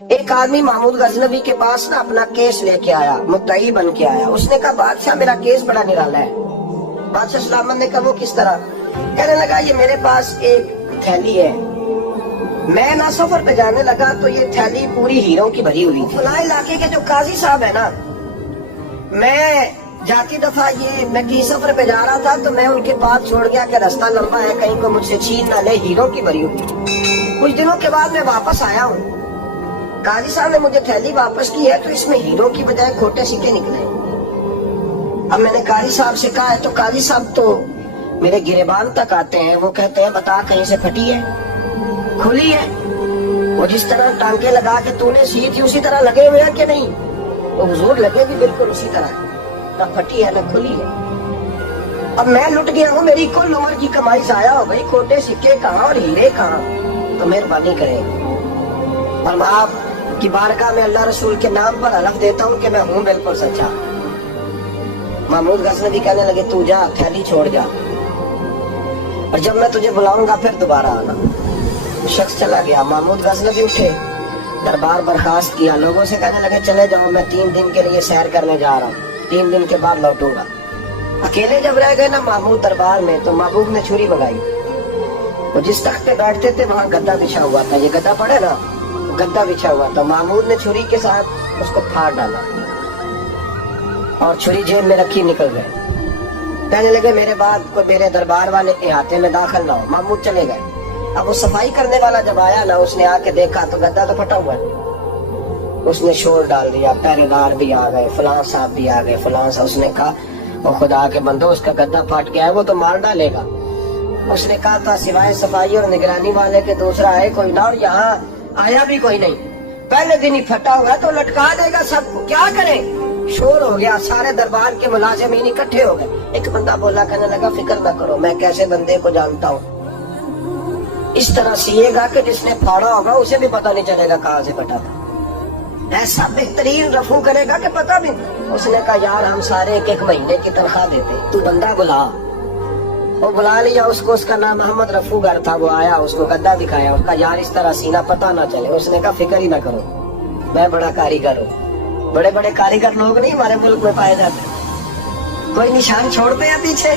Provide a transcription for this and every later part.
ایک آدمی محمود غزنوی کے پاس نا اپنا کیس لے کے آیا، مدعی بن کے آیا. اس نے کہا بادشاہ میرا کیس بڑا نرالا ہے. بادشاہ سلامت نے کہا وہ کس طرح؟ کہنے لگا یہ میرے پاس ایک تھیلی ہے، میں نا سفر پہ جانے لگا تو یہ تھیلی پوری ہیروں کی بھری ہوئی تھی. فلاں علاقے کے جو قاضی صاحب ہے نا، میں جاتی دفعہ یہ میں کی سفر پہ جا رہا تھا تو میں ان کے پاس چھوڑ گیا کہ راستہ لمبا ہے، کہیں کو مجھ سے چھین نہ لے، ہیروں کی بھری ہوئی. کچھ دنوں کے بعد میں واپس آیا ہوں، قاضی صاحب نے مجھے تھیلی واپس کی ہے تو اس میں ہیروں کی بجائے کھوٹے سکے نکلے. اب میں نے قاضی صاحب سے کہا ہے تو قاضی صاحب تو میرے گریبان تک آتے ہیں، وہ کہتے ہیں بتا کہیں سے پھٹی ہے، کھلی ہے؟ وہ جس طرح ٹانکے لگا کے تو نے سی تھی اسی طرح لگے ہوئے ہیں کہ نہیں؟ وہ حضور لگے بھی بالکل اسی طرح ہے، نہ پھٹی ہے نہ کھلی ہے. اب میں لٹ گیا ہوں، میری کل عمر کی کمائی ضائع ہو گئی، کھوٹے سکے کہاں اور ہیرے کہاں؟ تو مہربانی کریں اور میں آپ کی بارگاہ میں اللہ رسول کے نام پر حلف دیتا ہوں کہ میں ہوں بالکل سچا. محمود غزنوی کہنے لگے تو جا، تھیلی چھوڑ جا، اور جب میں تجھے بلاؤں گا پھر دوبارہ آنا. شخص چلا گیا. محمود غزنوی اٹھے، دربار برخاست کیا، لوگوں سے کہنے لگے چلے جاؤ، میں 3 دن کے لیے سیر کرنے جا رہا ہوں، 3 دن کے بعد لوٹوں گا. اکیلے جب رہ گئے نا محمود دربار میں تو محبوب نے چھری منگائی. وہ جس تخت پہ بیٹھتے تھے وہاں گدا بچھا ہوا تھا، یہ گدا پڑے نا، گدا بچھا ہوا تھا. محمود نے چھری کے ساتھ اس کو پھاڑ ڈالا اور چھری جیب میں رکھی نکل گئے. کہنے لگے میرے بعد کوئی میرے دربار والے احاطے میں داخل نہ ہو. محمود چلے گئے. اب وہ صفائی کرنے والا جب آیا نا، اس نے آ کے دیکھا تو گدا تو پھٹا ہوا ہے. اس نے شور ڈال دیا، پہرے دار بھی آ گئے، فلاں صاحب بھی آ گئے، فلاں صاحب. اس نے کہا وہ خدا کے بندو، اس کا گدا پھٹ گیا ہے، وہ تو مار ڈالے گا. اس نے کہا تھا سوائے صفائی اور نگرانی والے کے دوسرا ہے کوئی نہ، اور یہاں آیا بھی کوئی نہیں. پہلے دن ہی پھٹا ہوگا تو لٹکا دے گا سب کو، کیا کریں؟ شور ہو گیا، سارے دربار کے ملازمین اکٹھے ہو گئے. ایک بندہ بولا، کہنے لگا فکر نہ کرو، میں کیسے بندے کو جانتا ہوں، اس طرح سیے گا کہ جس نے پھاڑا ہوگا اسے بھی پتہ نہیں چلے گا کہاں سے پھٹا تھا. ایسا بہترین رفو کرے گا کہ پتہ بھی نہیں. اس نے کہا یار ہم سارے 1 مہینے کی تنخواہ دیتے، تو بندہ بلا. وہ بلا لیا اس کو، اس کا نام محمد رفو گر تھا. وہ آیا، اس کو گدا دکھایا، اس کا یار اس طرح سینہ پتہ نہ چلے. اس نے کہا فکر ہی نہ کرو، میں بڑا کاریگر ہوں. بڑے بڑے کاریگر لوگ نہیں ہمارے ملک میں پائے جاتے، کوئی نشان چھوڑتے ہیں پیچھے.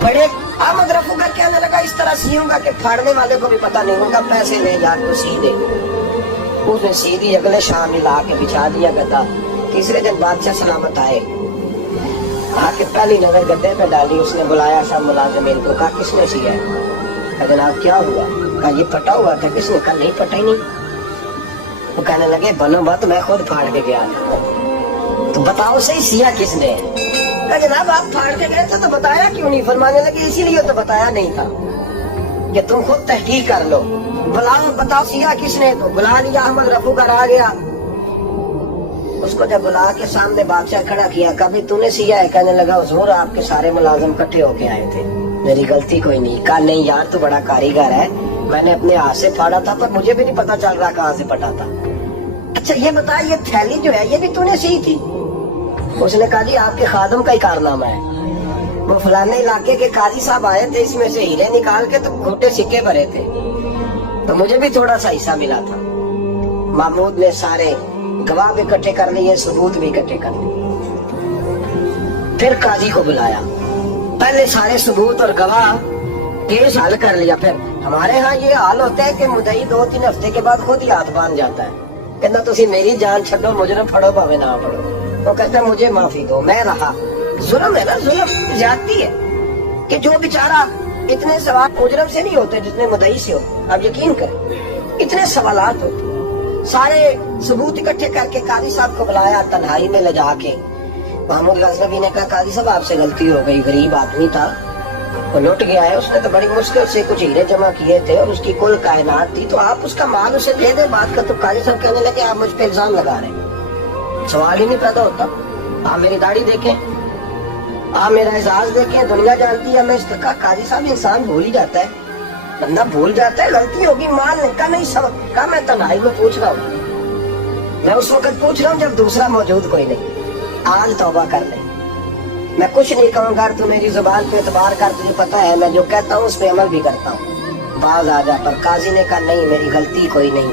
بڑے احمد رفو گر کہنے لگا اس طرح سیوں گا کہ پھاڑنے والے کو بھی پتہ نہیں ہوگا. پیسے لے یار تو سی دے. اس نے سی دی، اگلے شام لا کے بچھا دیا گدا. تیسرے دن بادشاہ سلامت آئے، آ کے پہلی نظر گدے پہ ڈالی. اس نے بلایا سب ملازمین کو، کہا کس نے سیا ہے؟ کہا جناب کیا ہوا؟ کہا یہ پھٹا ہوا تھا. کس نے؟ کہا نہیں پھٹا ہی نہیں. وہ کہنے لگے بنو بت، میں خود پھاڑ کے گیا. تو بتاؤ صحیح سیا کس نے؟ کہا جناب آپ پھاڑ کے گئے تھے تو بتایا کیوں نہیں؟ فرمانے لگے اسی لیے تو بتایا نہیں تھا کہ تم خود تحقیق کر لو. بلاؤ بتاؤ سیا کس نے. تو بلا لیا، احمد رفو گر آ گیا. اس کو جب بلا کے سامنے بادشاہ کھڑا کیا، کبھی تو نے سیا ہے؟ کہنے لگا حضور آپ کے سارے ملازم اکٹھے ہو کے آئے تھے، میری غلطی کوئی نہیں. کہا نہیں یار تو بڑا کاریگر ہے، میں نے اپنے ہاتھ سے پھاڑا تھا پر مجھے بھی نہیں پتا چل رہا کہاں سے پھٹا تھا. اچھا یہ بتا یہ تھیلی جو ہے یہ بھی تو نے سی تھی؟ اس نے کہا جی آپ کے خادم کا ہی کارنامہ ہے، وہ فلانے علاقے کے قاضی صاحب آئے تھے، اس میں سے ہیرے نکال کے تو کھوٹے سکے بھرے تھے، تو مجھے بھی تھوڑا سا حصہ ملا تھا. محمود نے سارے گواہ بھی اکٹھے کر لیے، ثبوت بھی اکٹھے کر لیے. پھر قاضی کو بلایا، پہلے سارے ثبوت اور گواہ کیس حل کر لیا. پھر ہمارے ہاں یہ حال ہوتا ہے کہ مدعی 2-3 ہفتے کے بعد خود ہی ہاتھ باندھ جاتا ہے، کہنا تسی میری جان چھڈو، مجرم پھڑو بھاوے نہ پڑھو. وہ کہتا ہے مجھے معافی دو، میں رہا. ظلم ہے نا، ظلم زیادتی ہے کہ جو بیچارہ اتنے سوال مجرم سے نہیں ہوتے جتنے مدعی سے ہوتے. آپ یقین کریں اتنے سوالات ہوتے. سارے ثبوت اکٹھے کر کے قاضی صاحب کو بلایا تنہائی میں لے جا کے. محمود غزنوی نے کہا قاضی صاحب آپ سے غلطی ہو گئی، غریب آدمی تھا، وہ لٹ گیا ہے، اس نے تو بڑی مشکل سے کچھ ہیرے جمع کیے تھے اور اس کی کل کائنات تھی، تو آپ اس کا مال اسے دے دیں. بات کا تو قاضی صاحب کہنے لگے آپ مجھ پہ الزام لگا رہے ہیں، سوال ہی نہیں پیدا ہوتا. آپ میری داڑھی دیکھیں، آپ میرا اعزاز دیکھیں، دنیا جانتی ہے میں اس کا. قاضی صاحب انسان بھول ہی جاتا ہے، بندہ بھول جاتا ہے، غلطی ہوگی مان لے. کہا نہیں سب کہا میں تنہائی میں پوچھ رہا ہوں، میں اس وقت پوچھ رہا ہوں جب دوسرا موجود کوئی نہیں. آج توبہ کر لے، میں کچھ نہیں کہوں گا، تو میری زبان پہ اعتبار کر، تجھے پتا ہے میں جو کہتا ہوں اس پہ عمل بھی کرتا ہوں، باز آ جا. پر قاضی نے کہا نہیں میری غلطی کوئی نہیں،